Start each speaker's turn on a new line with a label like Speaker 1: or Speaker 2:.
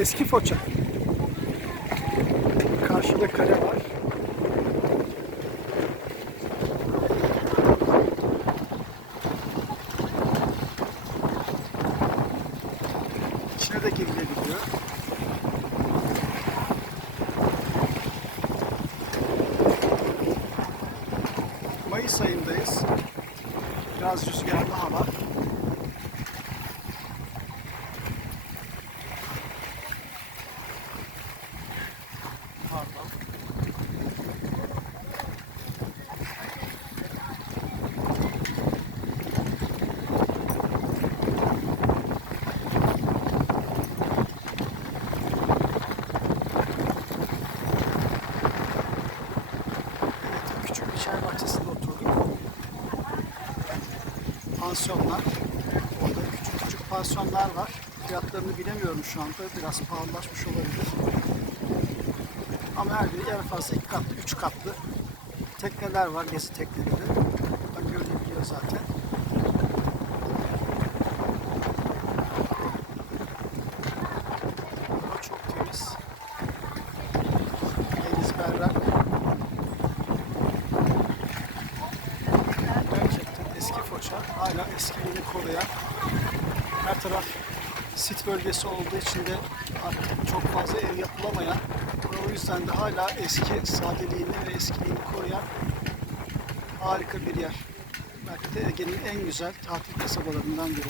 Speaker 1: Eski Foça. Karşıda kale var. İçine de girilebiliyor. Mayıs ayındayız. Biraz rüzgarlı hava. Pardon. Evet, küçük bir çay bahçesinde oturduk. Pansiyonlar. Orada küçük küçük pansiyonlar var. Fiyatlarını bilemiyorum şu anda. Biraz pahalılaşmış olabilir. Ama her biri en fazla iki katlı, üç katlı. Tekneler var, gezi tekneleri. Bak görülebiliyor zaten. Çok temiz. Deniz berrak. Gerçekten eski Hala eskiliğini koruyan her taraf sit bölgesi olduğu için de artık çok fazla ev yapılamayan o yüzden de hala eski sadeliğini ve eskiliğini koruyan harika bir yer. Belki de Ege'nin en güzel tatil kasabalarından biri.